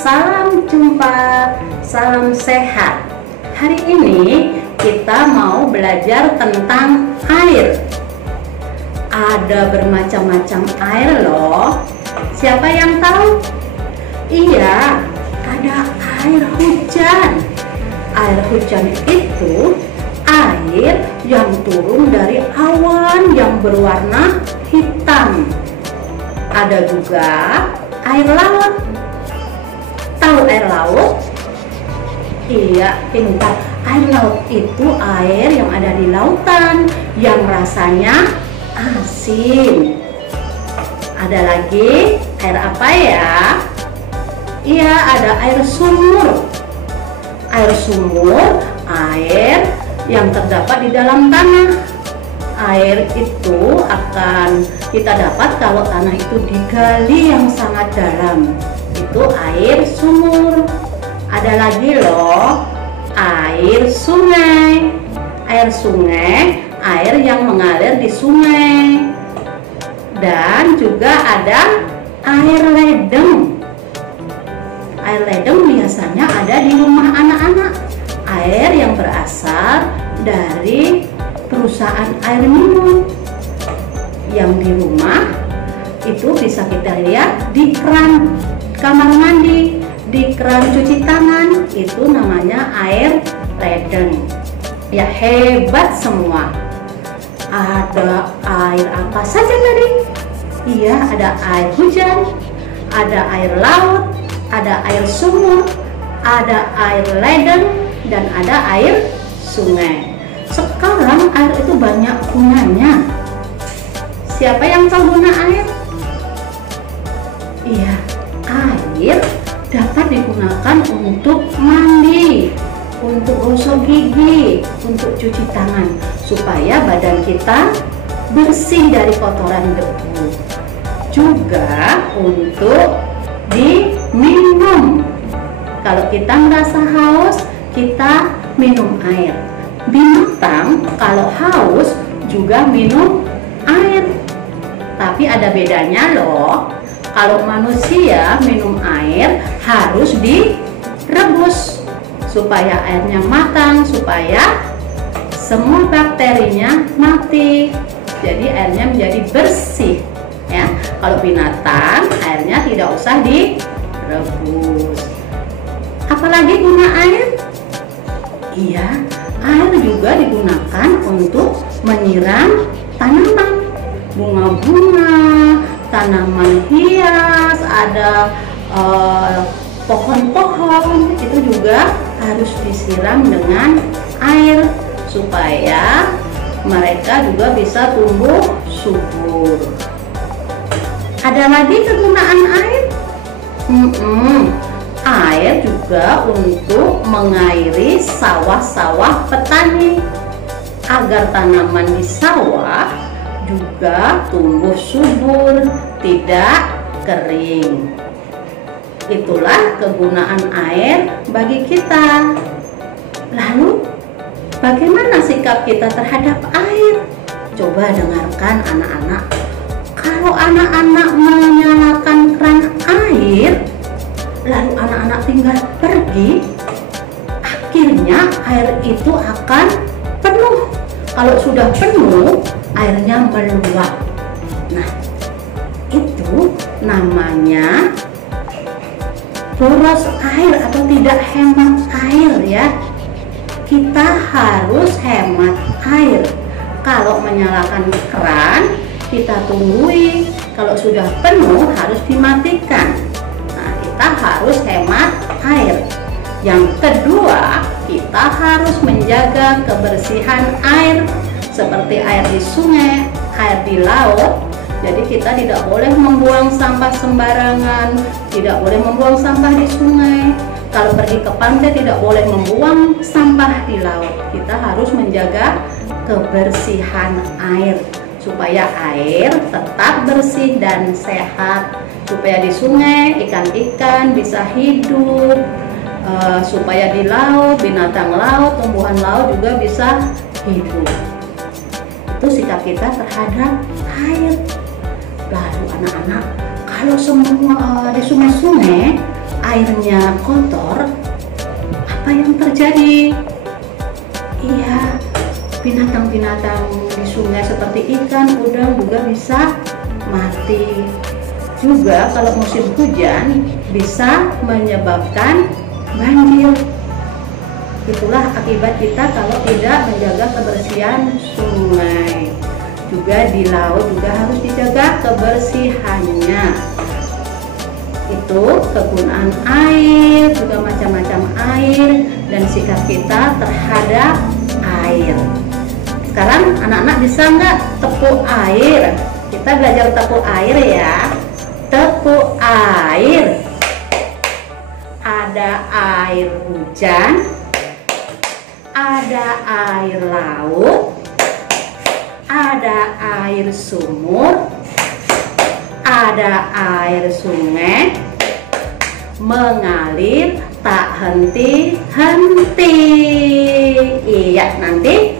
salam jumpa, salam sehat. Hari ini kita mau belajar tentang air. Ada bermacam-macam air loh. Siapa yang tahu? Iya, ada air hujan. Air hujan itu air yang turun dari awan yang berwarna hitam. Ada juga air laut. Tahu air laut? Iya, pintar. Air laut itu air yang ada di lautan yang rasanya asin. Ada lagi air apa ya? Iya, ada air sumur. Air sumur, air yang terdapat di dalam tanah. Air itu akan kita dapat kalau tanah itu digali yang sangat dalam. Itu air sumur. Ada lagi loh, air sungai. Air sungai, air yang mengalir di sungai. Dan juga ada air ledeng. Air ledeng biasanya ada di rumah anak-anak. Air yang berasal dari perusahaan air minum. Yang di rumah itu bisa kita lihat di keran kamar mandi, di keran cuci tangan, itu namanya air ledeng. Ya, hebat semua. Ada air apa saja tadi? Iya, ada air hujan, ada air laut, ada air sumur, ada air ledeng, dan ada air sungai. Sekarang air itu banyak gunanya. Siapa yang tahu guna air? Iya, air dapat digunakan untuk mandi, untuk gosok gigi, untuk cuci tangan, supaya badan kita bersih dari kotoran debu. Juga untuk diminum. Kalau kita merasa haus, kita minum air. Binatang kalau haus juga minum air. Tapi ada bedanya loh. Kalau manusia minum air harus direbus supaya airnya matang, supaya semua bakterinya mati. Jadi airnya menjadi bersih ya. Kalau binatang airnya tidak usah direbus. Apalagi guna air? Iya, air juga digunakan untuk menyiram tanaman, bunga-bunga, tanaman hias, ada pohon-pohon, itu juga harus disiram dengan air supaya mereka juga bisa tumbuh subur. Ada lagi kegunaan air? Air juga untuk mengairi sawah-sawah petani agar tanaman di sawah juga tumbuh subur, tidak kering. Itulah kegunaan air bagi kita. Lalu, bagaimana sikap kita terhadap air? Coba dengarkan anak-anak. Kalau anak-anak menyalakan keran air, lalu anak-anak tinggal pergi, akhirnya air itu akan penuh. Kalau sudah penuh, airnya meluap. Nah, itu namanya boros air atau tidak hemat air ya. Kita harus hemat air. Kalau menyalakan keran, kita tunggui. Kalau sudah penuh, harus dimatikan. Nah, kita harus hemat air. Yang kedua, kita harus menjaga kebersihan air, seperti air di sungai, air di laut. Jadi kita tidak boleh membuang sampah sembarangan, tidak boleh membuang sampah di sungai. Kalau pergi ke pantai tidak boleh membuang sampah di laut. Kita harus menjaga kebersihan air supaya air tetap bersih dan sehat. Supaya di sungai ikan-ikan bisa hidup, supaya di laut binatang laut, tumbuhan laut juga bisa hidup. Itu sikap kita terhadap air. Lalu anak-anak, kalau semua di sungai-sungai airnya kotor, apa yang terjadi? Iya, binatang-binatang di sungai seperti ikan, udang juga bisa mati. Juga kalau musim hujan bisa menyebabkan banjir. Itulah akibat kita kalau tidak menjaga kebersihan sungai. Juga di laut juga harus dijaga kebersihannya. Itu kegunaan air, juga macam-macam air dan sikap kita terhadap air. Sekarang anak-anak bisa nggak tepuk air? Kita belajar tepuk air ya. Tepuk air. Ada air hujan, ada air laut, ada air sumur, ada air sungai, mengalir tak henti-henti. Iya, nanti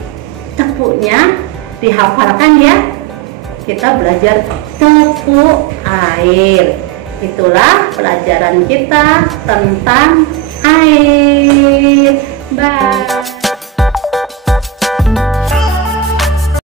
tepuknya dihafalkan ya. Kita belajar tepuk air. Itulah pelajaran kita tentang air. Bye.